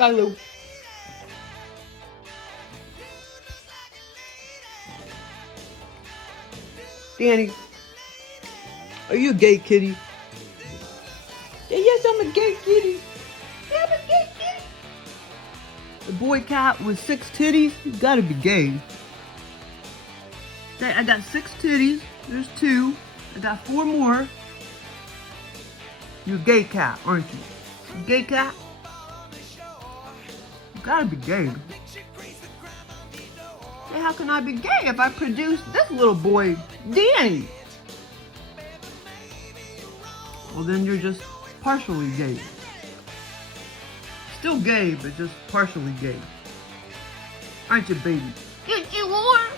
Bye, Lou. Danny, are you a gay kitty? Yeah, yes, I'm a gay kitty. Yeah, I'm a gay kitty. The boy cat with 6 titties, you gotta be gay. I got 6 titties. There's 2. I got 4 more. You're a gay cat, aren't you? You gay cat? You gotta be gay. Hey, how can I be gay if I produce this little boy, Danny? Well, then you're just partially gay. Still gay, but just partially gay. Aren't you, baby? Yes, you are.